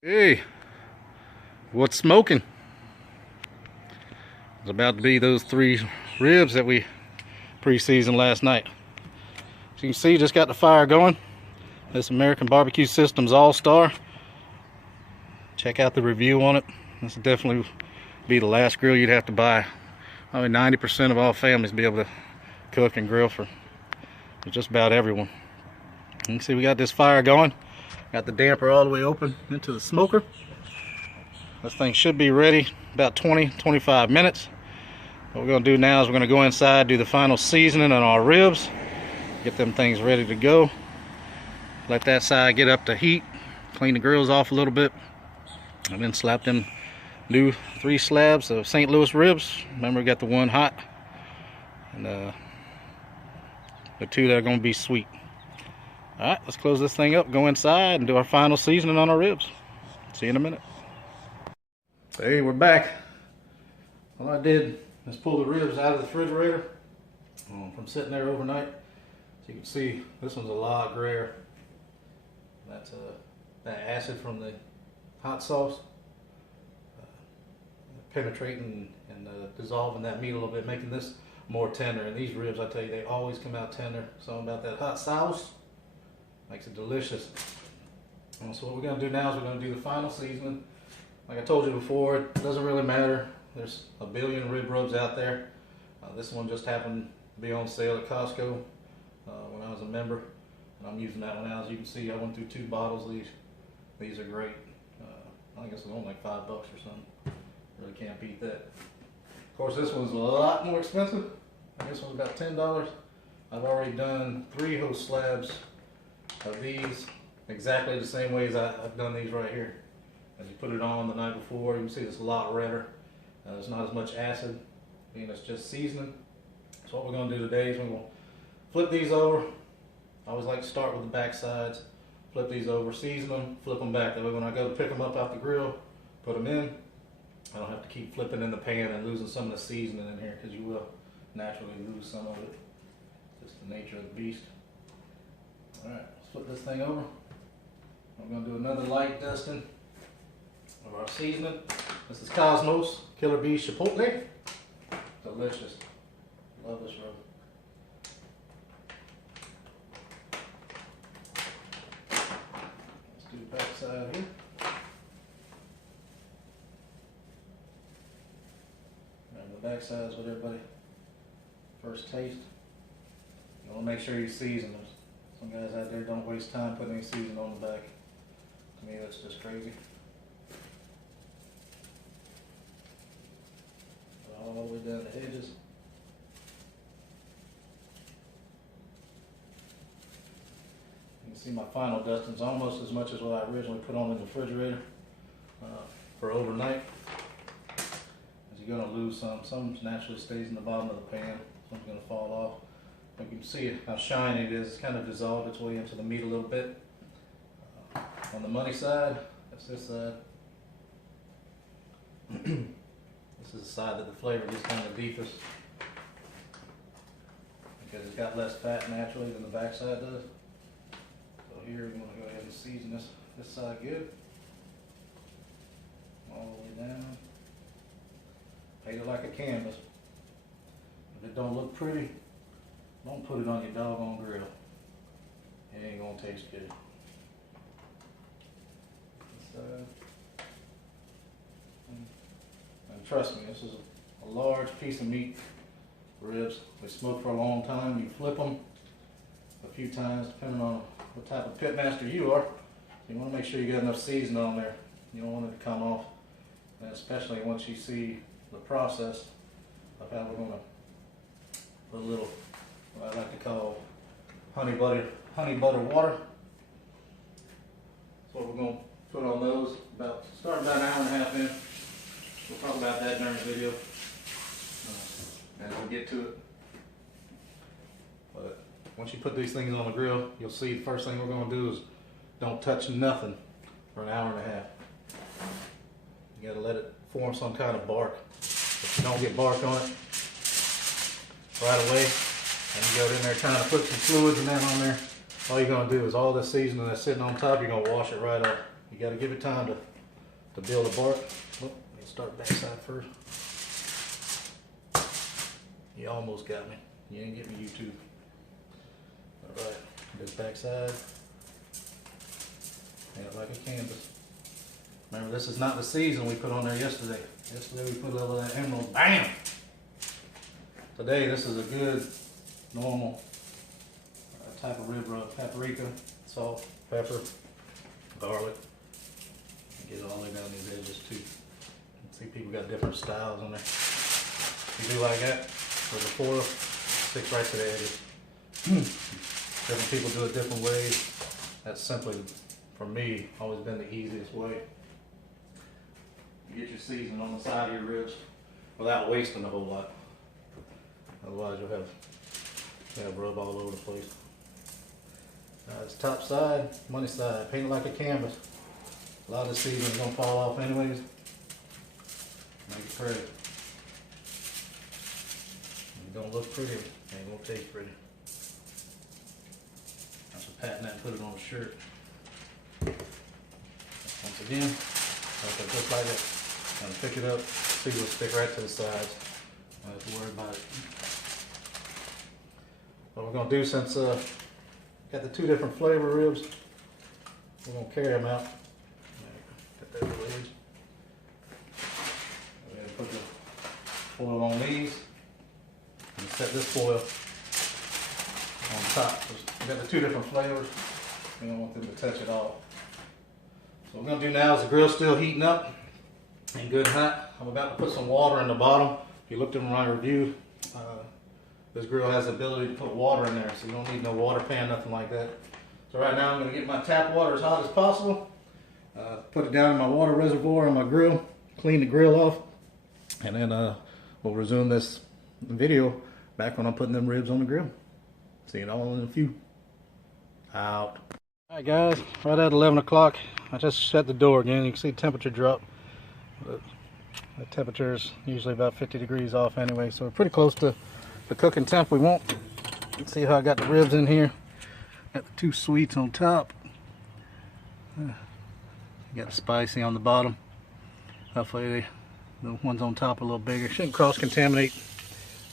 Hey, what's smoking? It's about to be those 3 ribs that we pre-seasoned last night. As you can see, just got the fire going. This American Barbecue Systems All-Star. Check out the review on it. This will definitely be the last grill you'd have to buy. Probably 90% of all families be able to cook and grill for just about everyone. You can see we got this fire going. Got the damper all the way open into the smoker. This thing should be ready about 20-25 minutes. What we're going to do now is we're going to go inside, do the final seasoning on our ribs, get them things ready to go. Let that side get up to heat, clean the grills off a little bit, and then slap them new 3 slabs of St. Louis ribs. Remember, we got the 1 hot and the 2 that are going to be sweet. Alright, let's close this thing up, go inside, and do our final seasoning on our ribs. See you in a minute. Hey, we're back. All I did is pull the ribs out of the refrigerator from sitting there overnight. So you can see this one's a lot grayer. That's that acid from the hot sauce penetrating and dissolving that meat a little bit, making this more tender. And these ribs, I tell you, they always come out tender. Something about that hot sauce makes it delicious. So what we're going to do now is we're going to do the final seasoning. Like I told you before, it doesn't really matter. There's a billion rib rubs out there. This one just happened to be on sale at Costco when I was a member, and I'm using that one now. As you can see, I went through 2 bottles of these. These are great. I think it's only like $5 or something. Really can't beat that. Of course, this one's a lot more expensive. This one's about $10. I've already done 3 whole slabs of these exactly the same way as I've done these right here. As you put it on the night before, you can see it's a lot redder. There's not as much acid, being it's just seasoning. So what we're going to do today is we're going to flip these over. I always like to start with the back sides, flip these over, season them, flip them back. That way when I go to pick them up off the grill, put them in, I don't have to keep flipping in the pan and losing some of the seasoning in here, because you will naturally lose some of it. Just the nature of the beast. Alright, let's flip this thing over. I'm going to do another light dusting of our seasoning. This is Cosmos Killer Bee Chipotle. Delicious. Love this rub. Let's do the back side here. And the back side is what everybody first taste. You want to make sure you season them. Some guys out there don't waste time putting any seasoning on the back. To me, that's just crazy. All the way down the edges. You can see my final dusting's almost as much as what I originally put on in the refrigerator for overnight. As you're going to lose some. Some naturally stays in the bottom of the pan. Some's going to fall off. You can see how shiny it is. It's kind of dissolved its way into the meat a little bit. On the money side, that's this side. This is the side that the flavor gets kind of deepest, because it's got less fat naturally than the back side does. So here we're going to go ahead and season this side good. All the way down. Paint it like a canvas. If it don't look pretty, don't put it on your doggone grill. It ain't going to taste good. This side. And trust me, this is a large piece of meat, ribs. They smoke for a long time. You flip them a few times depending on what type of pit master you are. So you want to make sure you got enough seasoning on there. You don't want it to come off. And especially once you see the process of how we're going to put a little, what I like to call honey butter water. That's what we're going to put on those. Start about an hour and a half in. We'll talk about that during the video as we get to it. But once you put these things on the grill, you'll see the first thing we're going to do is don't touch nothing for an hour and a half. You got to let it form some kind of bark. If you don't get bark on it right away, and you go in there trying to put some fluids and that on there, all you're going to do is all this seasoning that's sitting on top, you're going to wash it right off. You got to give it time to build a bark. Oh, let's start backside first. You almost got me. You ain't get me, you too. All right, this backside. Yeah, like a canvas. Remember, this is not the season we put on there yesterday. Yesterday we put a little of that emerald. Bam! Today this is a good, normal type of rib rub. Paprika, salt, pepper, garlic. Get it all the way down these edges too. See, people got different styles on there. If you do like that, with the foil, sticks right to the edges. Different people do it different ways. That's simply, for me, always been the easiest way. You get your seasoning on the side of your ribs without wasting a whole lot. Otherwise you'll have rub all over the place. It's top side, money side, paint it like a canvas. A lot of the seasoning's gonna fall off anyways. Make it pretty. It don't look pretty, it ain't gonna taste pretty. That's a patent that and put it on a shirt. Once again, okay, just like that. And pick it up, see it'll stick right to the sides. Don't have to worry about it. What we're gonna do, since got the two different flavor ribs, we're gonna carry them out. Get that little edge. And put the foil on these, and set this foil on top. We got the two different flavors. We don't want them to touch it all. So what we're gonna do now is the grill's still heating up and good hot. I'm about to put some water in the bottom. If you looked at my review, this grill has the ability to put water in there, so you don't need no water pan, nothing like that. So right now I'm going to get my tap water as hot as possible, put it down in my water reservoir on my grill, clean the grill off, and then we'll resume this video back when I'm putting them ribs on the grill. See you all in a few. Out. Alright guys, right at 11 o'clock, I just shut the door again. You can see the temperature drop. The temperature is usually about 50 degrees off anyway, so we're pretty close to the cooking temp we want. Let's see how I got the ribs in here. Got the two sweets on top. Got the spicy on the bottom. Hopefully the ones on top are a little bigger. Shouldn't cross-contaminate.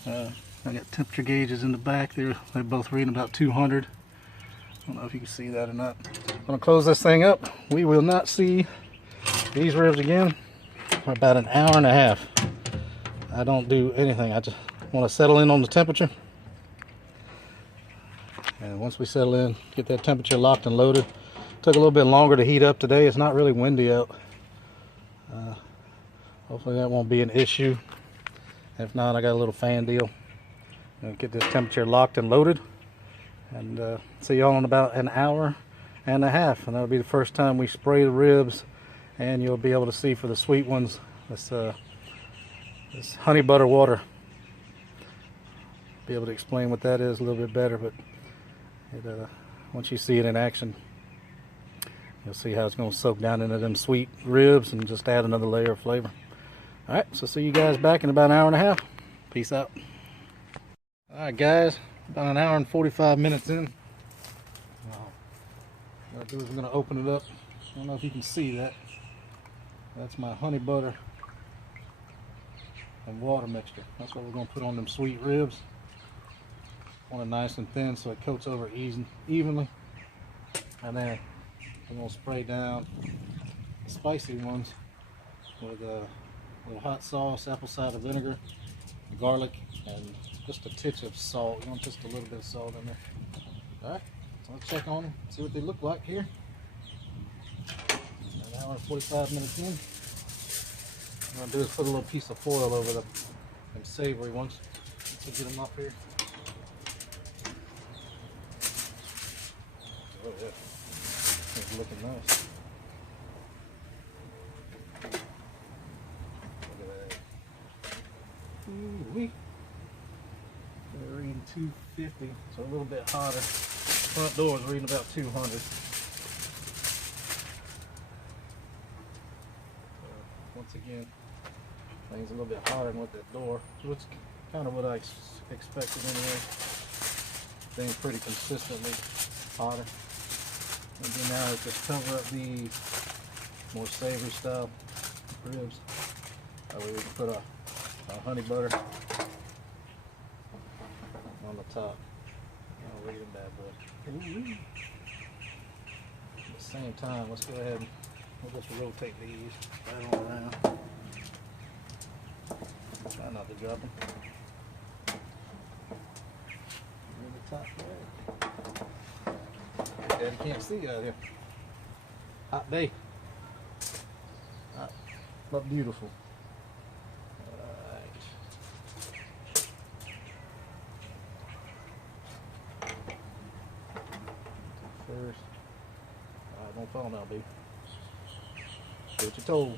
I got temperature gauges in the back. They're both reading about 200. I don't know if you can see that or not. I'm gonna close this thing up. We will not see these ribs again for about an hour and a half. I don't do anything. I just want to settle in on the temperature. And once we settle in, get that temperature locked and loaded. Took a little bit longer to heat up today. It's not really windy out. Hopefully that won't be an issue. If not, I got a little fan deal. Get this temperature locked and loaded. And see y'all in about an hour and a half. And that'll be the first time we spray the ribs. And you'll be able to see for the sweet ones, this honey butter water. Be able to explain what that is a little bit better, but once you see it in action, you'll see how it's going to soak down into them sweet ribs and just add another layer of flavor. Alright, so see you guys back in about an hour and a half. Peace out. Alright guys, about an hour and 45 minutes in. What I'm going to do is I'm going to open it up. I don't know if you can see that. That's my honey butter and water mixture. That's what we're going to put on them sweet ribs. Want it nice and thin so it coats over evenly. And then I'm going to spray down the spicy ones with a little hot sauce, apple cider vinegar, garlic, and just a titch of salt. You want just a little bit of salt in there. Alright, so let's check on them, see what they look like here. An hour and 45 minutes in. What I'm going to do is put a little piece of foil over them savory ones. Let's get them up here. Oh yeah, it's looking nice. Look at that. Ooh-wee. They're reading 250, so a little bit hotter. Front door is reading about 200. Once again, things a little bit hotter than what that door, which is kind of what I expected anyway. Things pretty consistently hotter. And then now I just cover up the more savory style ribs. That way we can put our honey butter on the top. Oh, look at them bad boys. At the same time, let's go ahead and we'll just rotate these right on around. Try not to drop them. Near the top right. Daddy can't see out here. Hot day. Hot, but beautiful. Alright. First. Alright, don't fall now, baby. Do what you're told.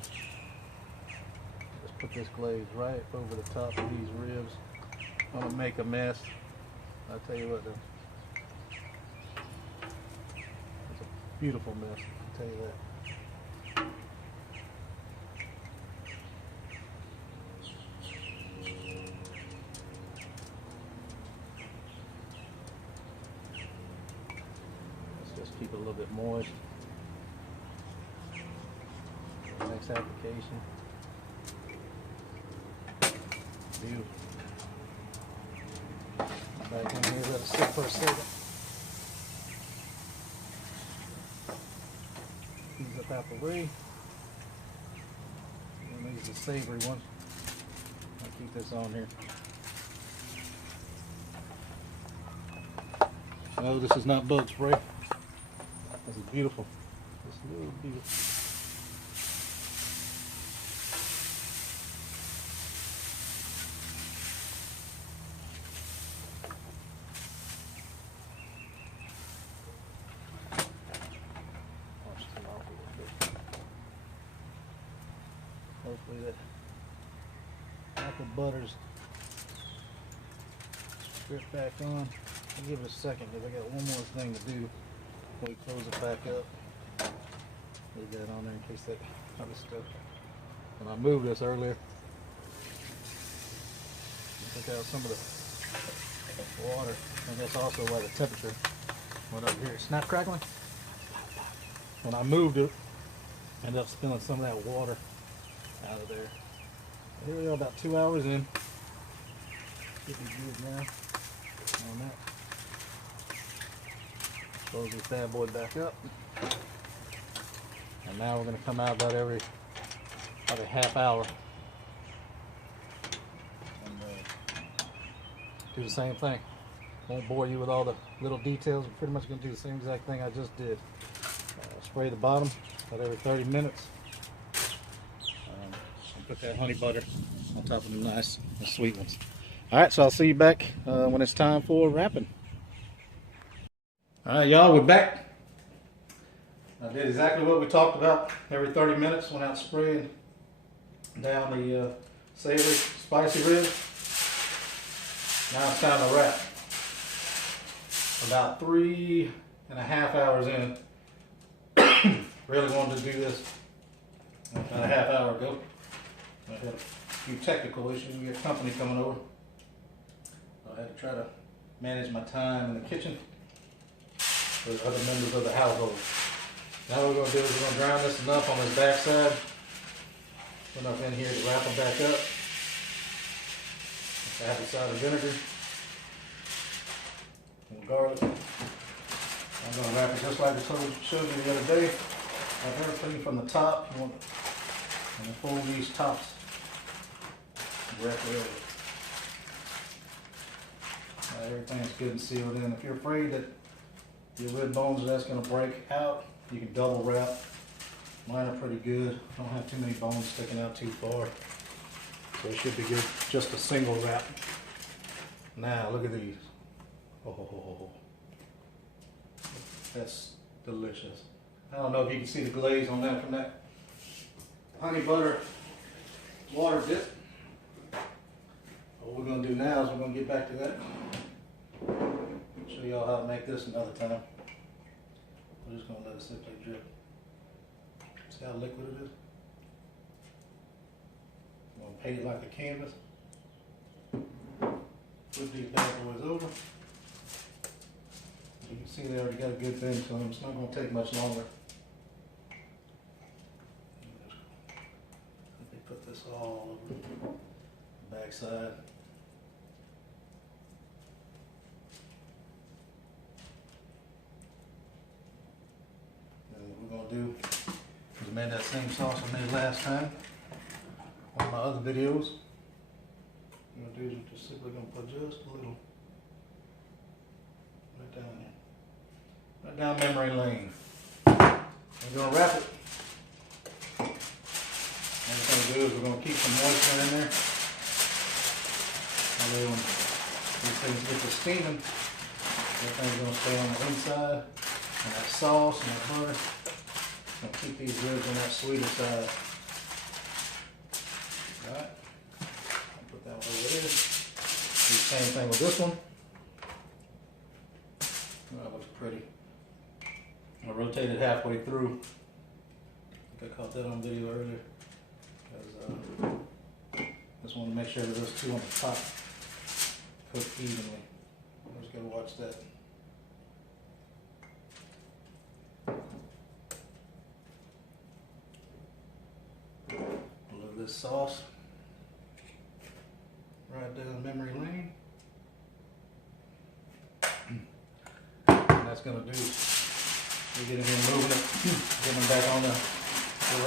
Just put this glaze right over the top of these ribs. I'm gonna make a mess. I'll tell you what though. It's a beautiful mess, I'll tell you that. Let's just keep it a little bit moist. Next application. Beautiful. Back in here, let it sit for a second. These up out the way. And these are the savory ones. I'll keep this on here. No, this is not bug spray. This is beautiful. This is really beautiful. Hopefully that apple butter's stripped back on. I'll give it a second because I got one more thing to do before we close it back up. Leave that on there in case that other stuff. When I moved this earlier, I took out some of the water, and that's also why the temperature went up here. Snap crackling. When I moved it, I ended up spilling some of that water out of there. Here we are, about 2 hours in. Should be good now on that. Close this bad boy back up. And now we're going to come out about every half hour and do the same thing. Won't bore you with all the little details. We're pretty much going to do the same exact thing I just did. Spray the bottom about every 30 minutes. Put that honey butter on top of the nice and sweet ones. Alright, so I'll see you back when it's time for wrapping. Alright, y'all, we're back. I did exactly what we talked about. Every 30 minutes, went out spraying down the savory, spicy ribs. Now it's time to wrap. About 3.5 hours in. Really wanted to do this about a half hour ago. I had a few technical issues. We had company coming over. I had to try to manage my time in the kitchen with other members of the household. Now what we're going to do is we're going to drown this enough on this backside. Put enough in here to wrap them back up. Apple cider vinegar. And garlic. I'm going to wrap it just like I showed you the other day. Have everything from the top. You want to fold these tops directly over. Everything's good and sealed in. If you're afraid that your rib bones that's going to break out, you can double wrap. Mine are pretty good. I don't have too many bones sticking out too far. So it should be good. Just a single wrap. Now look at these. Oh, that's delicious. I don't know if you can see the glaze on that from that honey butter water dip. What we're going to do now is we're going to get back to that. Show y'all how to make this another time. We're just going to let it simply drip. See how liquid it is? I'm going to paint it like a canvas. Flip these bad boys over. You can see they already got a good finish on them. It's not going to take much longer. this all over the backside. And what we're gonna do is made that same sauce I made last time on my other videos. What I'm gonna do is just simply gonna put just a little right down there, right down memory lane. We're gonna wrap it. And what we're gonna do is we're gonna keep some moisture in there. And then when these things get to steaming, everything's gonna stay on the inside. And that sauce and that butter gonna keep these ribs on that sweeter side. Alright. I'll put that one over there. Do the same thing with this one. Oh, that looks pretty. I rotated halfway through. I think I caught that on video earlier. Because just want to make sure that those two on the top cook evenly. I just gotta watch that. A little of this sauce right down memory lane. And that's gonna do. We get in here moving it, getting them back on the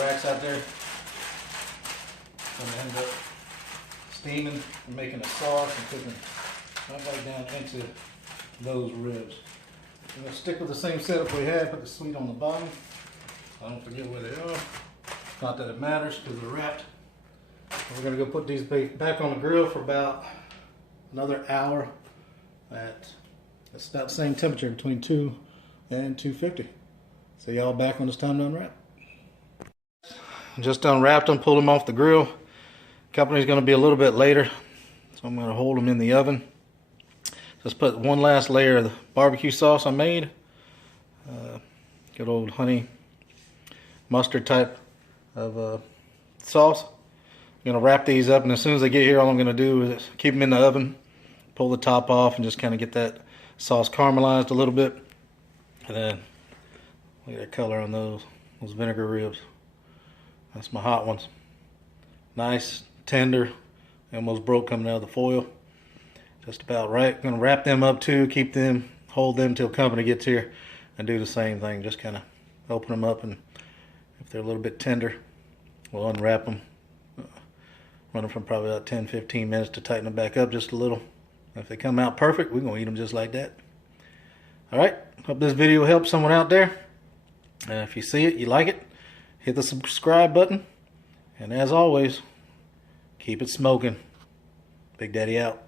racks out there. Gonna end up steaming and making a sauce and cooking right back down into those ribs. We're gonna stick with the same setup we had, put the sweet on the bottom. I don't forget where they are. Not that it matters because they're wrapped. We're gonna go put these back on the grill for about another hour at it's about the same temperature, between 2 and 250. So y'all back when it's time to unwrap. Just unwrapped them, pulled them off the grill. Company's gonna be a little bit later, so I'm gonna hold them in the oven. Just put one last layer of the barbecue sauce I made. Good old honey mustard type of sauce. I'm gonna wrap these up, and as soon as they get here, all I'm gonna do is keep them in the oven, pull the top off, and just kind of get that sauce caramelized a little bit. And then look at that color on those vinegar ribs. That's my hot ones. Nice, tender, almost broke coming out of the foil. Just about right. Gonna wrap them up too, keep them, hold them till company gets here, and do the same thing. Just kind of open them up, and if they're a little bit tender, we'll unwrap them. Run them for probably about 10-15 minutes to tighten them back up just a little. If they come out perfect, we're gonna eat them just like that. Alright, hope this video helps someone out there. If you see it, you like it, hit the subscribe button. And as always, keep it smoking. Big Daddy out.